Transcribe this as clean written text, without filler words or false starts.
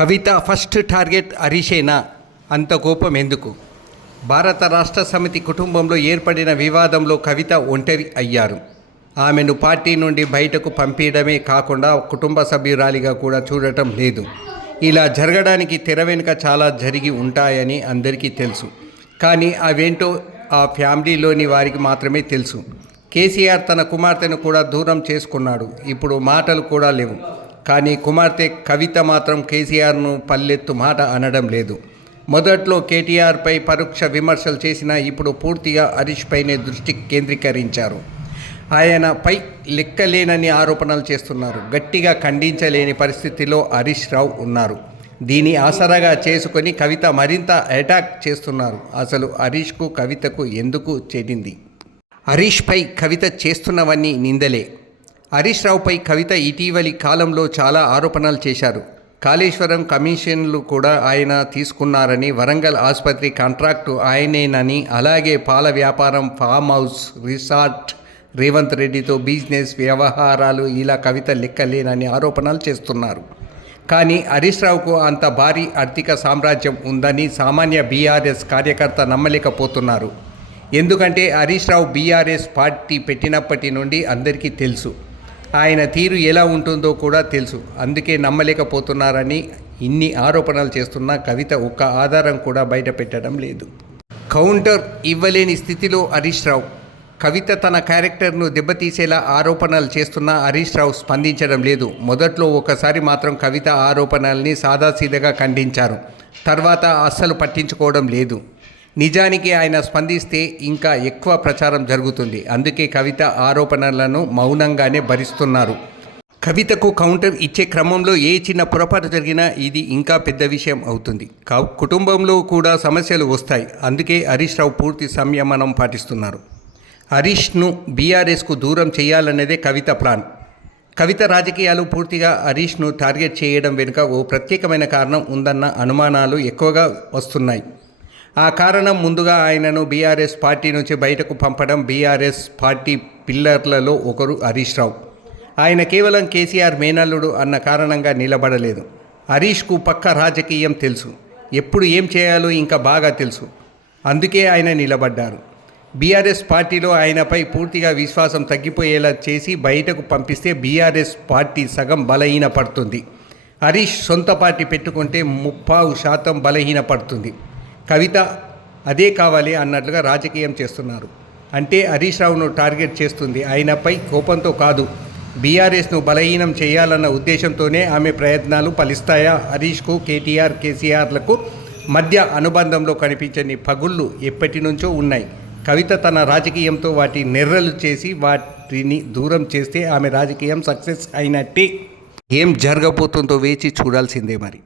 కవిత first target హరీషేనా? అంత కోపం ఎందుకు? భారత రాష్ట్ర సమితి కుటుంబంలో ఏర్పడిన వివాదంలో కవిత ఒంటరి అయ్యారు. ఆమెను పార్టీ నుండి బయటకు పంపించడమే కాకుండా కుటుంబ సభ్యురాలిగా కూడా చూడటం లేదు. ఇలా జరగడానికి తెర వెనుక చాలా జరిగి ఉంటాయని అందరికీ తెలుసు. కానీ అవేంటో ఆ ఫ్యామిలీలోని వారికి మాత్రమే తెలుసు. కేసీఆర్ తన కుమార్తెను కూడా దూరం చేసుకున్నాడు. ఇప్పుడు మాటలు కూడా లేవు. కానీ కుమార్తె కవిత మాత్రం కేసీఆర్ను పల్లెత్తు మాట అనడం లేదు. మొదట్లో కేటీఆర్పై పరోక్ష విమర్శలు చేసినా ఇప్పుడు పూర్తిగా హరీష్ పైనే దృష్టి కేంద్రీకరించారు. ఆయనపై లెక్కలేనని ఆరోపణలు చేస్తున్నారు. గట్టిగా ఖండించలేని పరిస్థితిలో హరీష్ రావు ఉన్నారు. దీని ఆసరాగా చేసుకొని కవిత మరింత అటాక్ చేస్తున్నారు. అసలు హరీష్కు కవితకు ఎందుకు చెడింది? హరీష్పై కవిత చేస్తున్నవన్నీ నిందలే. హరీష్ రావుపై కవిత ఇటీవలి కాలంలో చాలా ఆరోపణలు చేశారు. కాళేశ్వరం కమిషన్లు కూడా ఆయన తీసుకున్నారని, వరంగల్ ఆసుపత్రి కాంట్రాక్టు ఆయనేనని, అలాగే పాల వ్యాపారం, ఫామ్ హౌస్, రిసార్ట్, రేవంత్ రెడ్డితో బిజినెస్ వ్యవహారాలు, ఇలా కవిత లెక్కలేనని ఆరోపణలు చేస్తున్నారు. కానీ హరీష్ రావుకు అంత భారీ ఆర్థిక సామ్రాజ్యం ఉందని సామాన్య బీఆర్ఎస్ కార్యకర్త నమ్మలేకపోతున్నారు. ఎందుకంటే హరీష్ రావు బీఆర్ఎస్ పార్టీ పెట్టినప్పటి నుండి అందరికీ తెలుసు. ఆయన తీరు ఎలా ఉంటుందో కూడా తెలుసు. అందుకే నమ్మలేకపోతున్నారని ఇన్ని ఆరోపణలు చేస్తున్న కవిత ఒక్క ఆధారం కూడా బయట పెట్టడం లేదు. కౌంటర్ ఇవ్వలేని స్థితిలో హరీష్ రావు. కవిత తన క్యారెక్టర్ను దెబ్బతీసేలా ఆరోపణలు చేస్తున్న హరీష్ రావు స్పందించడం లేదు. మొదట్లో ఒకసారి మాత్రం కవిత ఆరోపణల్ని సాదాసీదగా ఖండించారు. తర్వాత అస్సలు పట్టించుకోవడం లేదు. నిజానికి ఆయన స్పందిస్తే ఇంకా ఎక్కువ ప్రచారం జరుగుతుంది. అందుకే కవిత ఆరోపణలను మౌనంగానే భరిస్తున్నారు. కవితకు కౌంటర్ ఇచ్చే క్రమంలో ఏ చిన్న పొరపాటు జరిగినా ఇది ఇంకా పెద్ద విషయం అవుతుంది. కుటుంబంలో కూడా సమస్యలు వస్తాయి. అందుకే హరీష్ రావు పూర్తి సంయమనం పాటిస్తున్నారు. హరీష్ను బీఆర్ఎస్కు దూరం చేయాలన్నదే కవిత ప్లాన్. కవిత రాజకీయాలు పూర్తిగా హరీష్ను టార్గెట్ చేయడం వెనుక ఓ ప్రత్యేకమైన కారణం ఉందన్న అనుమానాలు ఎక్కువగా వస్తున్నాయి. ఆ కారణం ముందుగా ఆయనను బీఆర్ఎస్ పార్టీ నుంచి బయటకు పంపడం. బీఆర్ఎస్ పార్టీ పిల్లర్లలో ఒకరు హరీష్ రావు. ఆయన కేవలం కేసీఆర్ మేనల్లుడు అన్న కారణంగా నిలబడలేదు. హరీష్కు పక్క రాజకీయం తెలుసు. ఎప్పుడు ఏం చేయాలో ఇంకా బాగా తెలుసు. అందుకే ఆయన నిలబడ్డారు. బీఆర్ఎస్ పార్టీలో ఆయనపై పూర్తిగా విశ్వాసం తగ్గిపోయేలా చేసి బయటకు పంపిస్తే బీఆర్ఎస్ పార్టీ సగం బలహీనపడుతుంది. హరీష్ సొంత పార్టీ పెట్టుకుంటే 30% బలహీనపడుతుంది. కవిత అదే కావాలి అన్నట్లుగా రాజకీయం చేస్తున్నారు. అంటే హరీష్ రావును టార్గెట్ చేస్తుంది. ఆయనపై కోపంతో కాదు, బీఆర్ఎస్ను బలహీనం చేయాలన్న ఉద్దేశంతోనే ఆమె ప్రయత్నాలు ఫలిస్తాయా? హరీష్కు కేటీఆర్, కేసీఆర్లకు మధ్య అనుబంధంలో కనిపించని పగుళ్ళు ఎప్పటి నుంచో ఉన్నాయి. కవిత తన రాజకీయంతో వాటి నెర్రలు చేసి వాటిని దూరం చేస్తే ఆమె రాజకీయం సక్సెస్ అయినట్టే. ఏం జరగబోతుందో వేచి చూడాల్సిందే మరి.